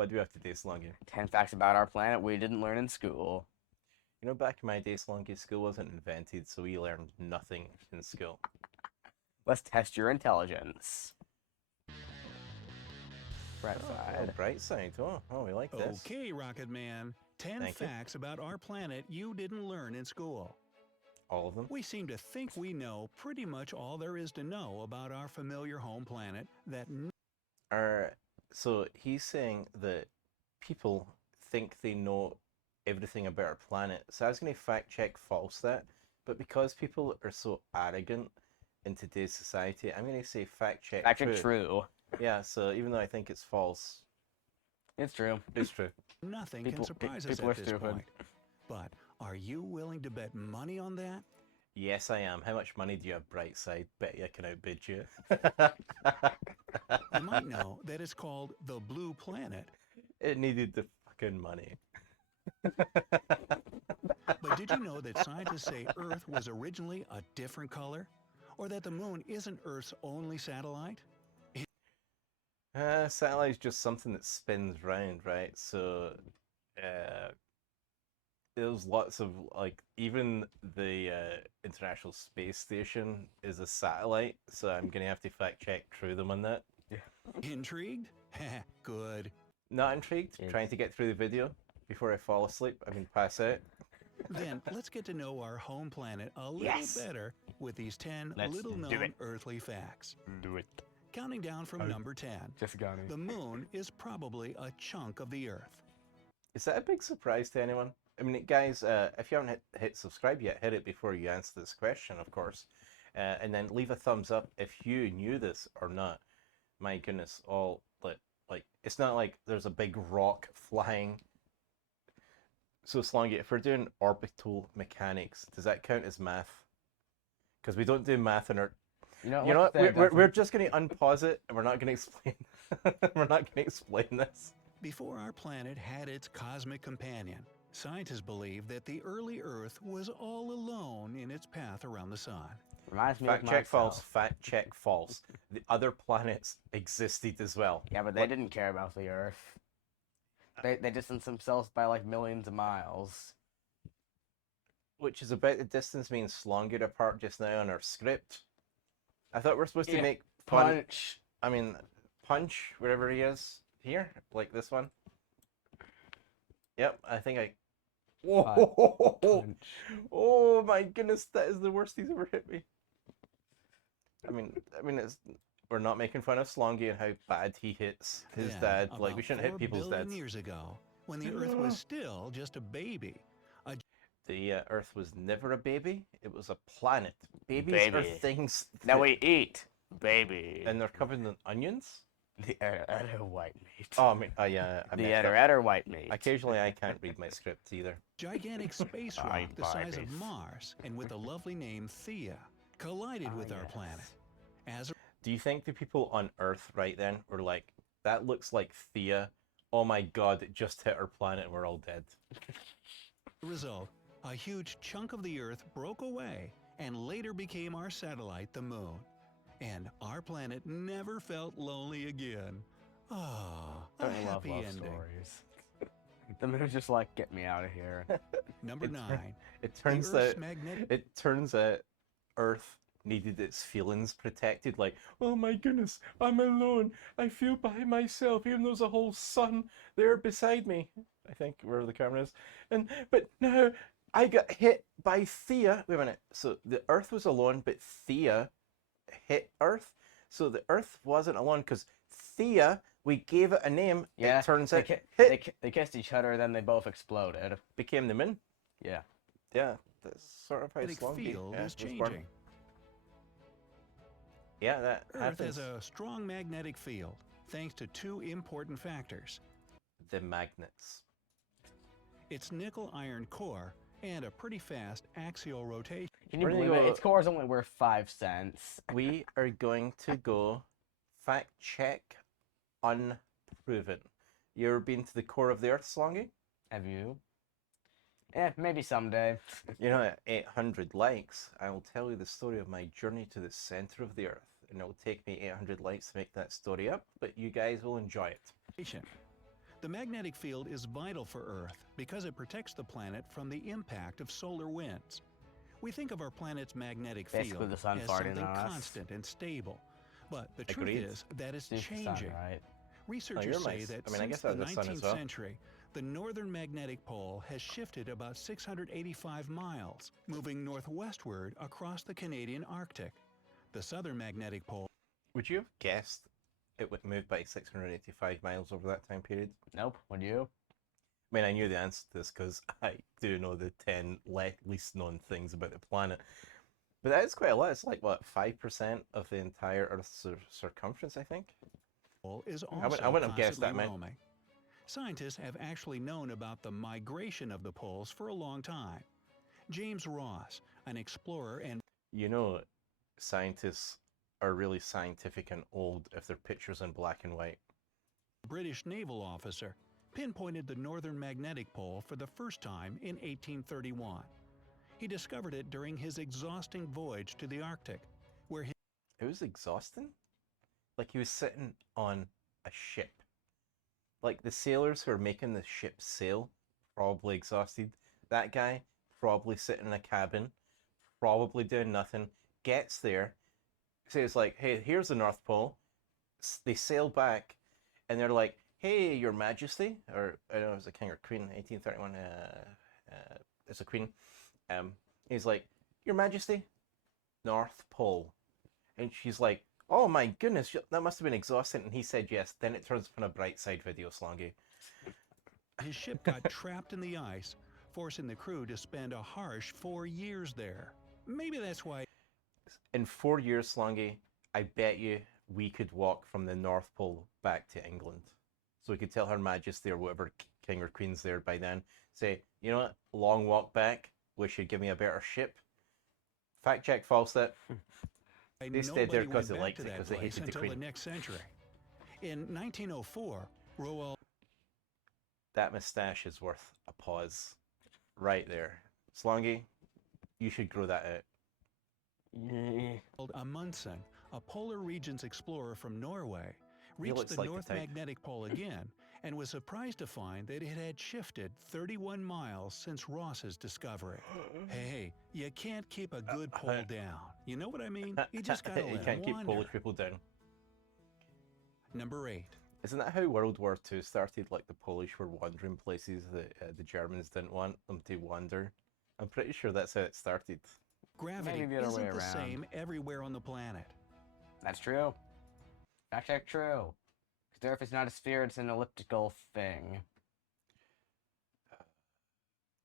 What do we have today, Slongi? 10 facts about our planet we didn't learn in school. You know, back in my day, Slongi, school wasn't invented, so we learned nothing in school. Let's test your intelligence. Right side. Bright side. Oh, we like this. Okay, Rocket Man. 10 Thank you. facts about our planet you didn't learn in school. All of them? We seem to think we know pretty much all there is to know about our familiar home planet that So he's saying that people think they know everything about our planet. So I was going to fact check false that, but because people are so arrogant in today's society, I'm going to say fact check Fact check true. Yeah, so even though I think it's false, It's true. it's true. nothing People- can surprise us people are at this stupid. point. But are you willing to bet money on that? Yes, I am. How much money do you have, Brightside? Bet you I can outbid you. You might know that it's called the Blue Planet. It needed the fucking money. But did you know that scientists say Earth was originally a different color? Or that the moon isn't Earth's only satellite? Satellite's just something that spins round, right? So, there's lots of, like, even the International Space Station is a satellite, so I'm gonna have to fact check through them on that. Intrigued? Good. Not intrigued, Yes. trying to get through the video before I fall asleep, pass out. Then let's get to know our home planet a little Yes. better with these 10 Let's do little-known it. earthly facts. Do it. Counting down from number 10, Just got it. the moon is probably a chunk of the Earth. Is that a big surprise to anyone? I mean, guys, if you haven't hit subscribe yet, hit it before you answer this question, of course. And then leave a thumbs up if you knew this or not. My goodness, like it's not like there's a big rock flying. So Slongi, if we're doing orbital mechanics, does that count as math? Because we don't do math in our. You know what? We're just going to unpause it, and we're not going to explain. We're not going to explain this. Before our planet had its cosmic companion, scientists believe that the early Earth was all alone in its path around the sun. Reminds me Fact of check false. myself. Fact check false. The other planets existed as well. Yeah, but they didn't care about the Earth. They distanced themselves by like millions of miles. Which is about the distance me and Slongi apart just now on our script. I thought we're supposed to Yeah, make fun. Punch. Punch wherever he is. Here, like this one. Yep, I think I. Whoa! Punch. Oh my goodness, that is the worst he's ever hit me. We're not making fun of Slongi and how bad he hits his Then, dad. Like, we about shouldn't hit 4 people's billion dads. years ago, when the Earth was still just a baby, The Earth was never a baby. It was a planet. Babies are Baby. things Now that- we eat, baby. and they're covered in onions. The utter white meat. Oh, yeah. I the messed up. utter white meat. Occasionally, I can't read my script either. gigantic space I rock the buy size of beef. Mars and with the lovely name Theia collided with our yes. planet. As a Do you think the people on Earth right then were like, that looks like Thea? Oh my god, it just hit our planet and we're all dead. result, a huge chunk of the Earth broke away and later became our satellite, the Moon. And our planet never felt lonely again. Ah, a Don't you love happy love ending. stories? The moon's just like, get me out of here. Number It 9. It The turns Earth's out magnetic Earth needed its feelings protected. Like, oh my goodness, I'm alone. I feel by myself, even though there's a whole sun there beside me. I think where the camera is. But now I got hit by Thea. Wait a minute. So the Earth was alone, but Thea hit Earth. So the Earth wasn't alone because Thea, we gave it a name. Yeah, It turns out they kissed each other, then they both exploded. became the moon. Yeah. Yeah, that's sort of how magnetic Slongi field is was born. changing. Yeah, that Earth happens. has a strong magnetic field thanks to 2 important factors. The magnets. Its nickel-iron core and a pretty fast axial rotation. Can you We're gonna believe it? go- Its core is only worth 5 cents. We are going to go fact check unproven. You ever been to the core of the Earth, Slongi? Have you? Yeah, maybe someday. You know, at 800 likes, I will tell you the story of my journey to the center of the Earth. And it will take me 800 likes to make that story up, but you guys will enjoy it. The magnetic field is vital for Earth because it protects the planet from the impact of solar winds. We think of our planet's magnetic Basically field the sun as farting something on us. constant and stable. But the truth Agreed. is that it's It's the sun, changing. right? Researchers you're say nice. that I mean, I since guess the that's the sun as 19th well. century, the northern magnetic pole has shifted about 685 miles, moving northwestward across the Canadian Arctic. The southern magnetic pole Would you have guessed it would move by 685 miles over that time period? Nope. Would you? I mean, I knew the answer to this because I do know the 10 least known things about the planet. But that is quite a lot. It's like, what, 5% of the entire Earth's circumference, I think? is I wouldn't also have guessed that, constantly man. roaming. Scientists have actually known about the migration of the poles for a long time. James Ross, an explorer and You know, scientists are really scientific and old if their pictures in black and white. British naval officer, pinpointed the northern magnetic pole for the first time in 1831. He discovered it during his exhausting voyage to the Arctic, where his It was exhausting. Like he was sitting on a ship. Like the sailors who are making the ship sail, probably exhausted. That guy, probably sitting in a cabin, probably doing nothing, gets there, says like, hey, here's the North Pole. They sail back, and they're like, hey, Your Majesty, or I don't know, it was a king or queen, 1831, it's a queen. He's like, Your Majesty, North Pole. And she's like, oh my goodness, that must have been exhausting. And he said yes. Then it turns up on a bright side video, Slongi. his ship got trapped in the ice, forcing the crew to spend a harsh 4 years there. Maybe that's why In 4 years, Slongi, I bet you we could walk from the North Pole back to England. So we could tell Her Majesty or whatever king or queen's there by then, say, you know what, long walk back, wish you'd give me a better ship. Fact check, false that. They stayed there nobody because went they back liked to it, that because they place hated the until queen. the next century. In 1904, Roald That moustache is worth a pause right there. Slongi, you should grow that out. Amundsen, a polar regions explorer from Norway, reached looks the like the North type. Magnetic Pole again and was surprised to find that it had shifted 31 miles since Ross's discovery. Hey, you can't keep a good pole down. You know what I mean? You just gotta You let can't them keep wander. Polish people down. Number 8. Isn't that how World War II started? Like the Polish were wandering places that the Germans didn't want them to wander. I'm pretty sure that's how it started. Gravity Maybe the other way isn't the around. same everywhere on the planet. That's true. Fact check true. The Earth is not a sphere, it's an elliptical thing.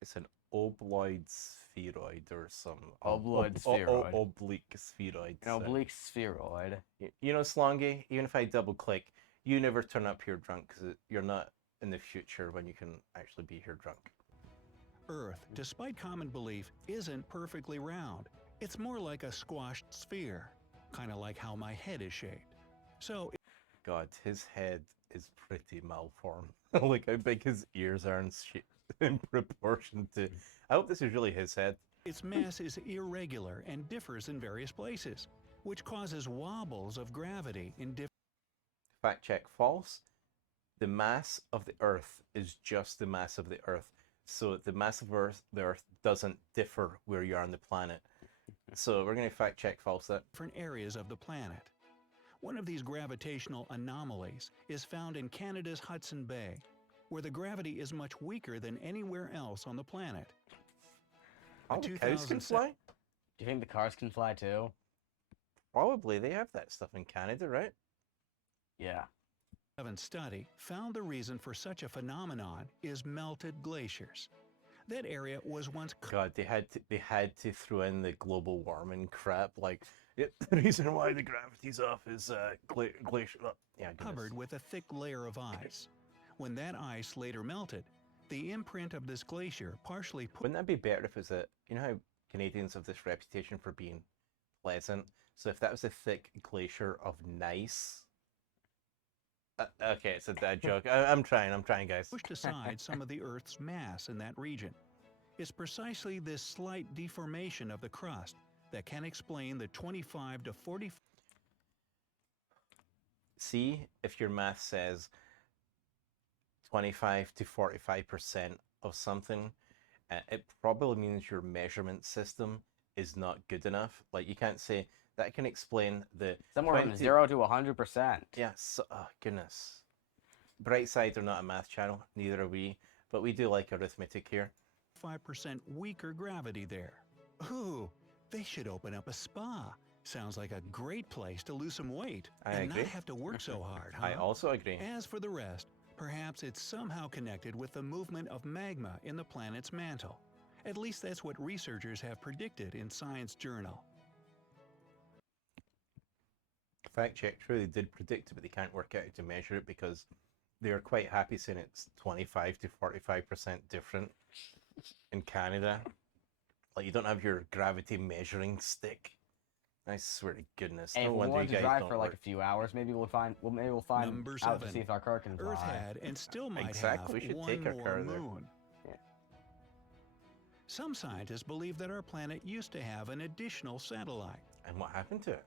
It's an obloid spheroid or some Obloid spheroid. Oblique spheroid. An oblique spheroid. You know, Slongi, even if I double click, you never turn up here drunk because you're not in the future when you can actually be here drunk. Earth, despite common belief, isn't perfectly round. It's more like a squashed sphere, kind of like how my head is shaped. So God, his head is pretty malformed. Look how big his ears are in proportion to. I hope this is really his head. its mass is irregular and differs in various places, which causes wobbles of gravity in different. Fact check false. The mass of the Earth is just the mass of the Earth. So the mass of the Earth doesn't differ where you are on the planet. So we're going to fact check false that. Different areas of the planet. One of these gravitational anomalies is found in Canada's Hudson Bay, where the gravity is much weaker than anywhere else on the planet. Oh, the cows can 2007 fly? Do you think the cars can fly too? Probably. They have that stuff in Canada, right? Yeah. Study found the reason for such a phenomenon is melted glaciers. That area was once God, they had to throw in the global warming crap. Like, the reason why the gravity's off is glacier. Oh, yeah, covered with a thick layer of ice. When that ice later melted, the imprint of this glacier partially put. Wouldn't that be better if it's you know how Canadians have this reputation for being pleasant? So if that was a thick glacier of nice. Okay, it's a dad joke. I'm trying, guys. Pushed aside some of the Earth's mass in that region. It's precisely this slight deformation of the crust that can explain the 25 to 40. See if your math says 25 to 45% of something, it probably means your measurement system is not good enough. Like, you can't say that can explain the Somewhere from 0 to 100%. Yes, oh goodness. Brightside are not a math channel, neither are we, but we do like arithmetic here. 5% weaker gravity there. Ooh, they should open up a spa. Sounds like a great place to lose some weight I and agree. not have to work so hard, huh? I also agree. As for the rest, perhaps it's somehow connected with the movement of magma in the planet's mantle. At least that's what researchers have predicted in Science Journal. Fact check, truly did predict it, but they can't work out how to measure it because they're quite happy saying it's 25 to 45% different in Canada. Like, you don't have your gravity measuring stick. I swear to goodness. Hey, No if we wonder you wanted to guys drive don't for like a work. few hours, maybe we'll find Number out to 7. see if our car can fly. Earth had and still might Exactly, we have should one take our more car there. moon. Yeah. Some scientists believe that our planet used to have an additional satellite. And what happened to it?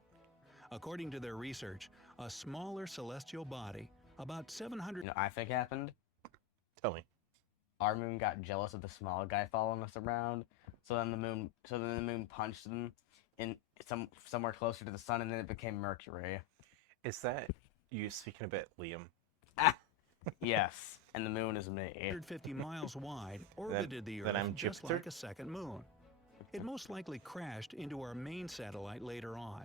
According to their research, a smaller celestial body, about 700 You know, I think happened. Tell me. Our moon got jealous of the small guy following us around, so then the moon punched him in somewhere closer to the sun, and then it became Mercury. Is that you speaking about Liam? Yes, and the moon is me. 150 miles wide, orbited the then Earth I'm just Jupiter? like a second moon. It most likely crashed into our main satellite later on.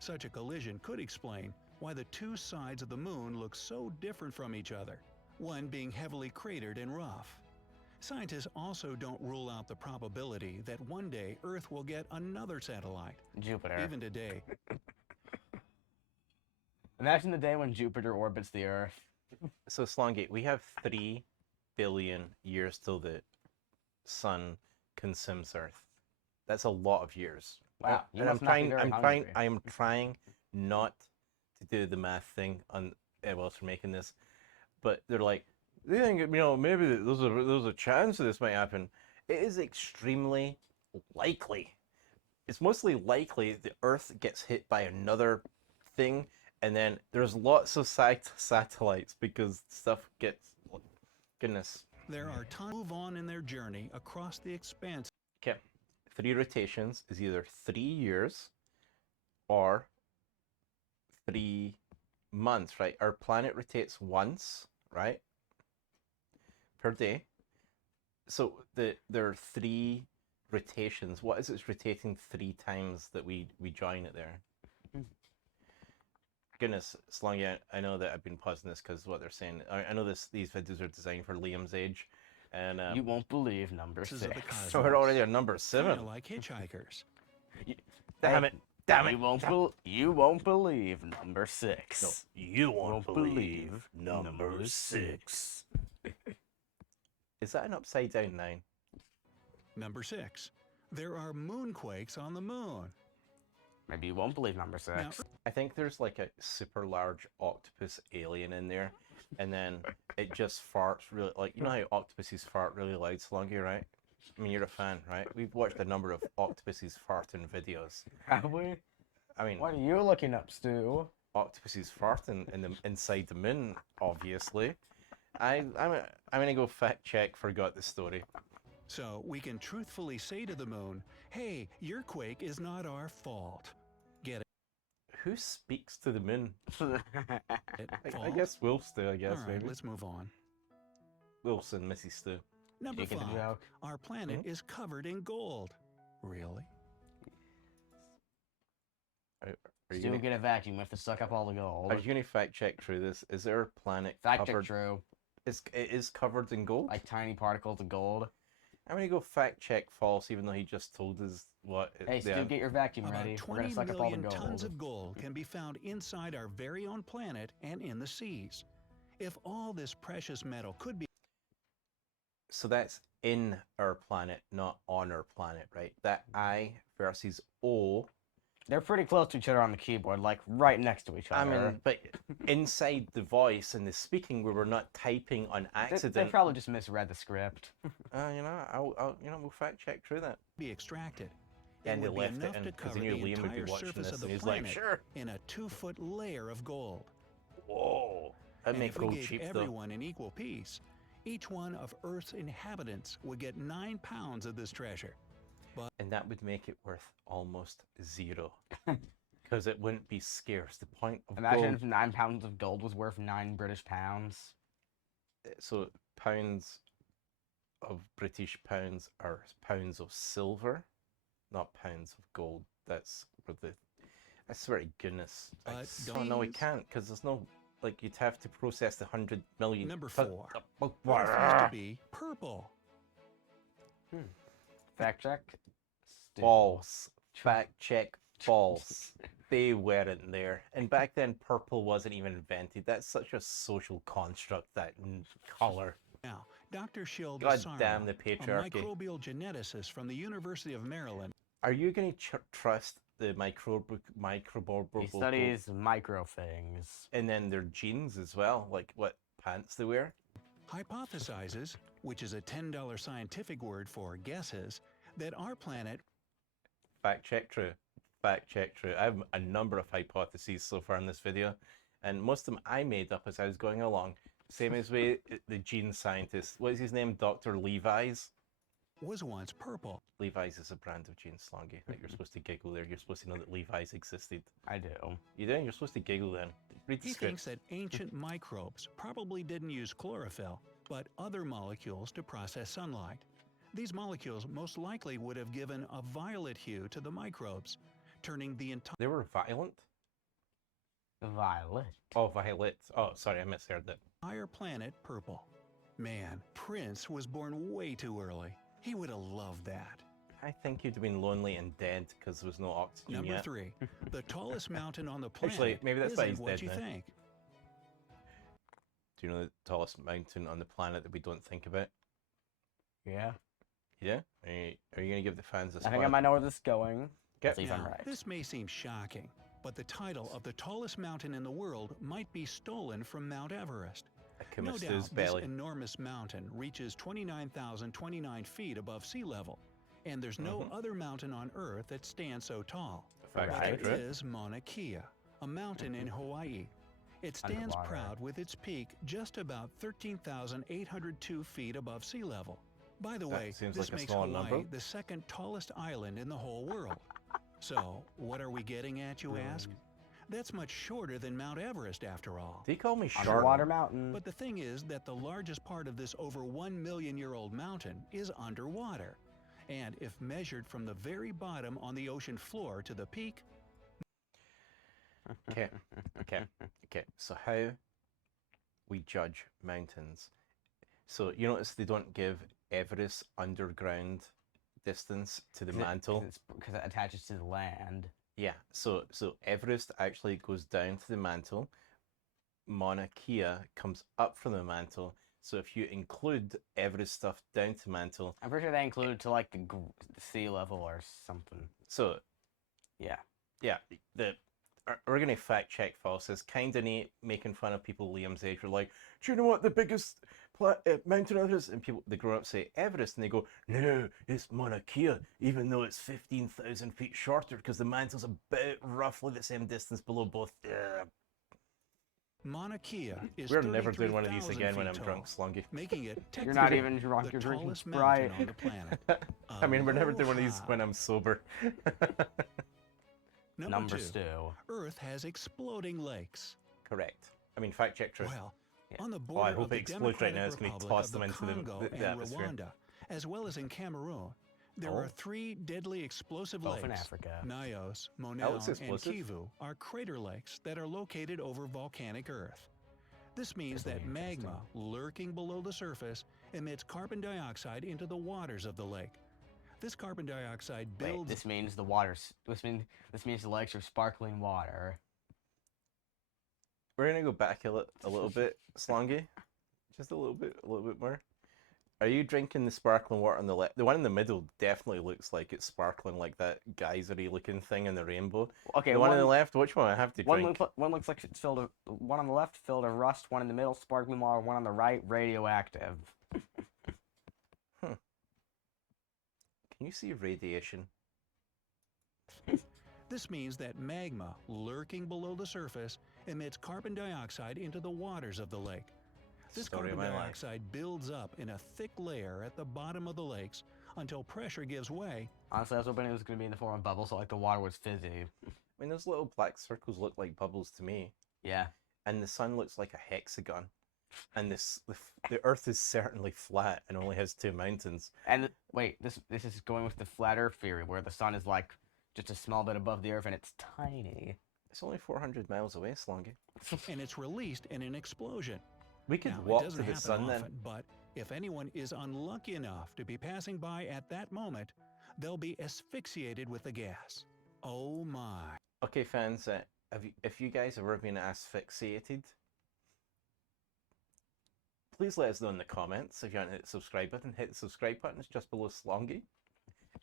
Such a collision could explain why the two sides of the moon look so different from each other, one being heavily cratered and rough. Scientists also don't rule out the probability that one day Earth will get another satellite. Jupiter. Even today, Imagine the day when Jupiter orbits the Earth. So, Slongi, we have 3 billion years till the sun consumes Earth. That's a lot of years. Wow, you And must not be very hungry. I am trying not to do the math thing on whilst we're making this, but they're like, they think, maybe there's a chance this might happen. It is extremely likely. It's mostly likely the Earth gets hit by another thing, and then there's lots of satellites because stuff gets, goodness. there are tons move on in their journey across the expanse. Okay, 3 rotations is either 3 years or 3 months, right? Our planet rotates once, right? Per day. So there are 3 rotations. What is it's rotating 3 times that we join it there? Goodness, Slongi, I know that I've been pausing this because what they're saying. I know these videos are designed for Liam's age, and You won't believe number This is of the 6. cosmos. so we're already on number Kinda 7. like hitchhikers. Damn it! Damn it! You won't believe number 6. No, you won't believe number 6. Is that an upside down 9? Number 6. There are moonquakes on the moon. Maybe you won't believe number 6. Now, I think there's like a super large octopus alien in there, and then it just farts really, like, you know how octopuses fart really loud, Slongi, right? I mean, you're a fan, right? We've watched a number of octopuses farting videos. Have we? I mean, What are you looking up, Stu? octopuses farting inside the moon, obviously. I'm gonna go fact check. Forgot the story. so we can truthfully say to the moon, hey, your quake is not our fault. Get Who speaks to the moon? it? I Fault? guess Wolf's do. I guess All right, maybe let's move on. Wolf's and Missy Stu. Number Taking the 5. joke. Our planet is covered in gold. Really? Are you Stu, gonna, get a vacuum. We have to suck up all the gold. are you gonna fact check through this? Is our planet Fact check covered? true. It is covered in gold. Like tiny particles of gold. I'm gonna go fact check false, even though he just told us what. Hey, Stu, get your vacuum About ready. We're 20 gonna suck up all the million tons gold. of gold can be found inside our very own planet and in the seas. If all this precious metal could be So that's in our planet, not on our planet, right? That I versus O. They're pretty close to each other on the keyboard, like right next to each I other. mean, but inside the voice and the speaking, we were not typing on They accident. probably just misread the script. We'll fact check through that. extracted, And they it would be left it enough in to because cover he knew the Liam would be entire watching surface this, of and the he's like, planet "Sure." in a 2-foot layer of gold. Whoa! That'd And make if we gold gave cheap, though. everyone an equal piece, each one of Earth's inhabitants would get 9 pounds of this treasure. And that would make it worth almost zero. Because it wouldn't be scarce. The point of Imagine gold... if 9 pounds of gold was worth 9 British pounds. So pounds of British pounds are pounds of silver, not pounds of gold. That's where the... I swear to goodness. Oh no, we can't, because there's no... Like, you'd have to process the 100 million... Number 4. Earth used to be purple. Fact check. Stew. False. Fact check. False. They weren't there. And back then, purple wasn't even invented. That's such a social construct, that color. Now, Dr. Shilda God Sarma, damn the a patriarchy. microbial geneticist from the University of Maryland, Are you going to trust the microbial... He studies micro things. And then their genes as well, like what pants they wear? hypothesizes, which is a $10 scientific word for guesses, that our planet... Fact check true. Fact check true. I have a number of hypotheses so far in this video, and most of them I made up as I was going along. Same as with the gene scientist. What is his name? Dr. Levi's? was once purple. Levi's is a brand of jeans, Slongi. Like, you're supposed to giggle there. You're supposed to know that Levi's existed. I do. You do? You're supposed to giggle then. Read the He script. thinks that ancient microbes probably didn't use chlorophyll, but other molecules to process sunlight. These molecules most likely would have given a violet hue to the microbes, turning the They were violent? Violet. Oh, violet. Oh, sorry, I misheard that. entire planet purple. Man, Prince was born way too early. He would have loved that. I think you'd have been lonely and dead because there was no oxygen Number yet. 3, the tallest mountain on the planet Actually, maybe that's why isn't he's what dead you now. think. Do you know the tallest mountain on the planet that we don't think about? Yeah. Yeah? Are you going to give the fans a I think I spot? might know where this is going. Okay. Let's see if I'm Now, right. this may seem shocking, but the title of the tallest mountain in the world might be stolen from Mount Everest. A No Kumastu's doubt, this belly. enormous mountain reaches 29,029 feet above sea level, and there's no other mountain on Earth that stands so tall. Fact Right. But check there true. is Mauna Kea, a mountain in Hawaii. It stands Underwater. proud with its peak just about 13,802 feet above sea level. By the That way, seems this like a makes small Hawaii number. the second tallest island in the whole world. So, what are we getting at, you ask? That's much shorter than Mount Everest, after all. Do you call me short? Underwater mountain. But the thing is that the largest part of this over 1 million year old mountain is underwater. And if measured from the very bottom on the ocean floor to the peak, Okay, okay, okay. So how we judge mountains. So you notice they don't give Everest underground distance to the mantle. Because it attaches to the land. Yeah, so Everest actually goes down to the mantle. Mauna Kea comes up from the mantle. So if you include Everest stuff down to mantle, I'm pretty sure they include to like the sea level or something. so Yeah. yeah, we're gonna fact check false. It's kind of neat making fun of people Liam's age. We're like, do you know what the biggest mountain is? And people, they grow up say Everest, and they go, no, it's Mauna Kea, even though it's 15,000 feet shorter because the mantle's about roughly the same distance below both. Mauna Kea is We're never doing one of these 33,000 again when I'm feet drunk, tall, Slongi. making it You're not technically even drunk, the you're drinking tallest Sprite. mountain on the planet. I mean, we're never doing one of these Aloha. when I'm sober. Number 2, stew. Earth has exploding lakes. Correct. I mean, fact check true. Well, Yeah. on the I border hope of it the explodes right now. Democratic It's gonna Republic toss of them the into the- Congo the and atmosphere. Rwanda, as well as in Cameroon, there Oh. are 3 deadly explosive Both in lakes. Africa. Nyos, looks Monao, and explosive. Kivu are crater lakes that are located over volcanic Earth. This means This will that be magma lurking below the surface emits carbon dioxide into the waters of the lake. This carbon dioxide Wait, builds this means the water's. This means the lakes are sparkling water. We're gonna go back a little bit, Slongi. Just a little bit more. Are you drinking the sparkling water on the left? The one in the middle definitely looks like it's sparkling, like that geysery looking thing in the rainbow. Okay, The one on the left, which one I have to drink? one looks like it's filled. One on the left filled of rust. One in the middle sparkling water. One on the right radioactive. Can you see radiation? This means that magma lurking below the surface emits carbon dioxide into the waters of the lake. This Story of carbon my life. dioxide builds up in a thick layer at the bottom of the lakes until pressure gives way. Honestly, I was hoping it was going to be in the form of bubbles, so like the water was fizzy. I mean, those little black circles look like bubbles to me, Yeah. and the sun looks like a hexagon, and the Earth is certainly flat and only has 2 mountains. And wait, this is going with the flat Earth theory, where the sun is like just a small bit above the Earth and it's tiny. It's only 400 miles away, Slongi. And it's released in an explosion. We could Now, it walk doesn't to the happen sun often, then. but if anyone is unlucky enough to be passing by at that moment, they'll be asphyxiated with the gas. Oh my. Okay, fans, if you guys have ever been asphyxiated, please let us know in the comments. If you haven't hit the subscribe button, hit the subscribe button. It's just below Slongi.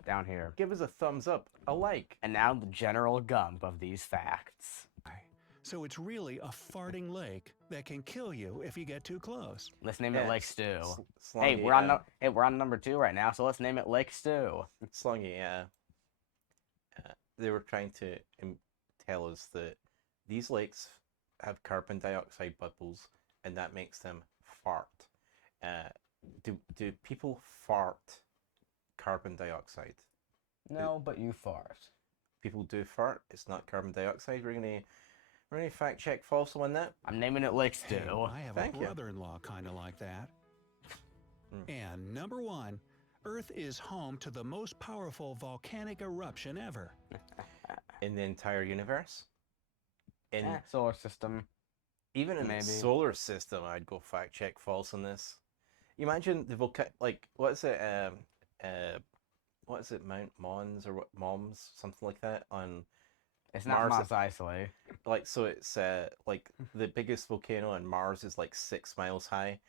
Down here. Give us a thumbs up, a like. And now the general gump of these facts. So it's really a farting lake that can kill you if you get too close. Let's name it Yeah, Lake Stew. Slongi, Hey, we're on number 2 right now, so let's name it Lake Stew. Slongi, they were trying to tell us that these lakes have carbon dioxide bubbles, and that makes them fart. Do people fart carbon dioxide? No, but you fart. People do fart. It's not carbon dioxide. We're gonna fact check false on that. I'm naming it Lake Stew. Hey, I have Thank a you. brother-in-law kind of like that. And number 1, Earth is home to the most powerful volcanic eruption ever. In the entire universe, in Solar system. even in maybe. the solar system, I'd go fact check false on this. Imagine the what is it? Mount Mons or what? Moms, something like that on. It's not Mars. Mos Eisley. Like, so it's like the biggest volcano on Mars is like 6 miles high.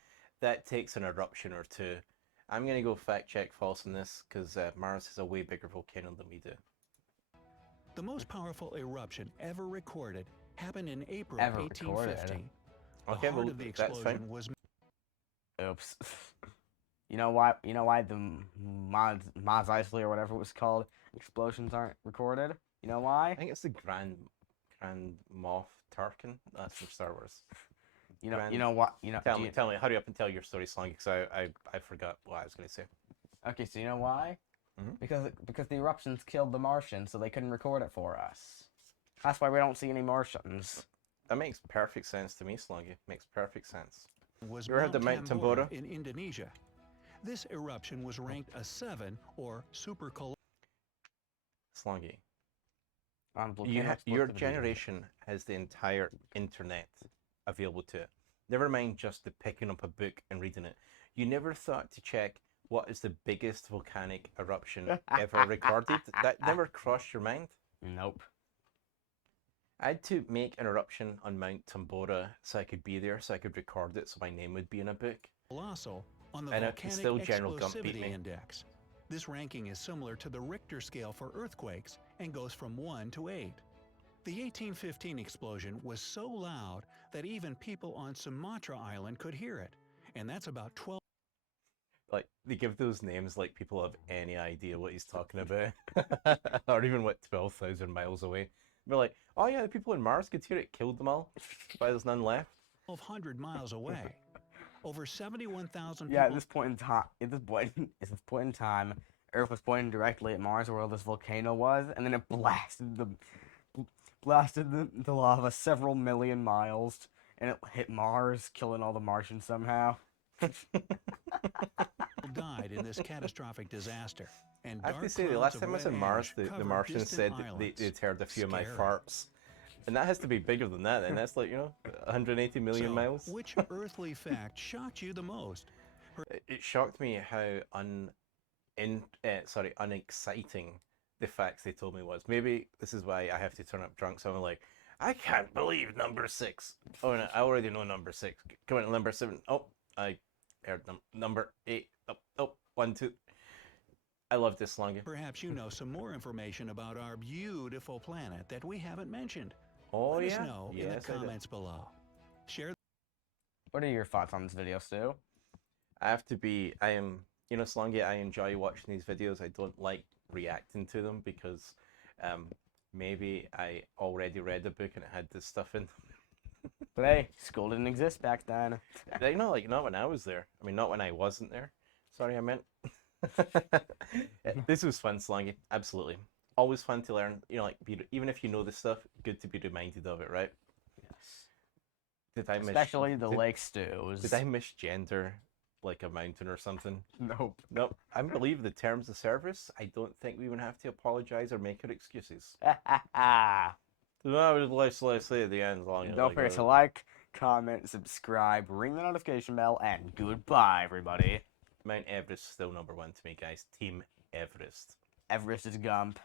That takes an eruption or 2. I'm gonna go fact check false on this because Mars is a way bigger volcano than we do. The most powerful eruption ever recorded happened in April Ever 1850. recorded. The Okay, heart well, of the that's fine. explosion was Oops. You know why the Mos Eisley or whatever it was called explosions aren't recorded? You know I why? think it's the Grand Moff Tarkin. That's from Star Wars. You know Grand- you know what you know. Tell do me, hurry up and tell your story, Slongi, because I forgot what I was gonna say. Okay, so you know why? Mhm. Because the eruptions killed the Martians, so they couldn't record it for us. That's why we don't see any Martians. That makes perfect sense to me, Slongi. Makes perfect sense. was You ever heard of Mount Tambora? in Indonesia. This eruption was ranked a 7 or super Slongi. On volcano Your explosive generation has the entire internet available to it. Never mind just the picking up a book and reading it. You never thought to check what is the biggest volcanic eruption ever recorded? That never crossed your mind? Nope. I had to make an eruption on Mount Tambora so I could be there, so I could record it, so my name would be in a book. colossal on the And volcanic still General Gump beat explosivity me. index. This ranking is similar to the Richter scale for earthquakes and goes from 1 to 8. The 1815 explosion was so loud that even people on Sumatra Island could hear it, and that's about 12 Like, they give those names like people have any idea what he's talking about. Or even what, 12,000 miles away. We're like, oh yeah, the people on Mars could hear it, killed them all. Why there's none left? 1,200 miles away. Over 71,000 Yeah, at people this point in time, Earth was pointing directly at Mars, where this volcano was, and then it blasted the lava several million miles, and it hit Mars, killing all the Martians somehow. died in this catastrophic disaster. And I have to dark say, the clouds last of time I was wet in Mars, ash the covered Martians distant said that islands. they'd heard a few of my Scary. farts. And that has to be bigger than that, and that's like, 180 million So, miles. which earthly fact shocked you the most? It shocked me how unexciting the facts they told me was. Maybe this is why I have to turn up drunk, so I'm like, I can't believe number 6. Oh, no, I already know number 6. Come on, number 7. Oh, I heard number 8. Oh, 1, 2. I love this, Slongi. Perhaps you know some more information about our beautiful planet that we haven't mentioned. Oh, Let yeah? us know in the Yes, I do. comments below. Share What are your thoughts on this video, Stu? I have to be, Slongi, I enjoy watching these videos. I don't like reacting to them because maybe I already read the book and it had this stuff in. But hey, school didn't exist back then. Like not when I was there. I mean, not when I wasn't there. Sorry, I meant. This was fun, Slongi. Absolutely, always fun to learn. Like even if you know this stuff, good to be reminded of it, right? Yes. Did I Especially the lake stews. Did I misgender like a mountain or something? Nope. Nope. I believe the terms of service. I don't think we even have to apologize or make our excuses. No, let's say at the end. Don't forget to like, comment, subscribe, ring the notification bell, and goodbye, everybody. Mount Everest still number one to me, guys. Team Everest. Everest is Gump.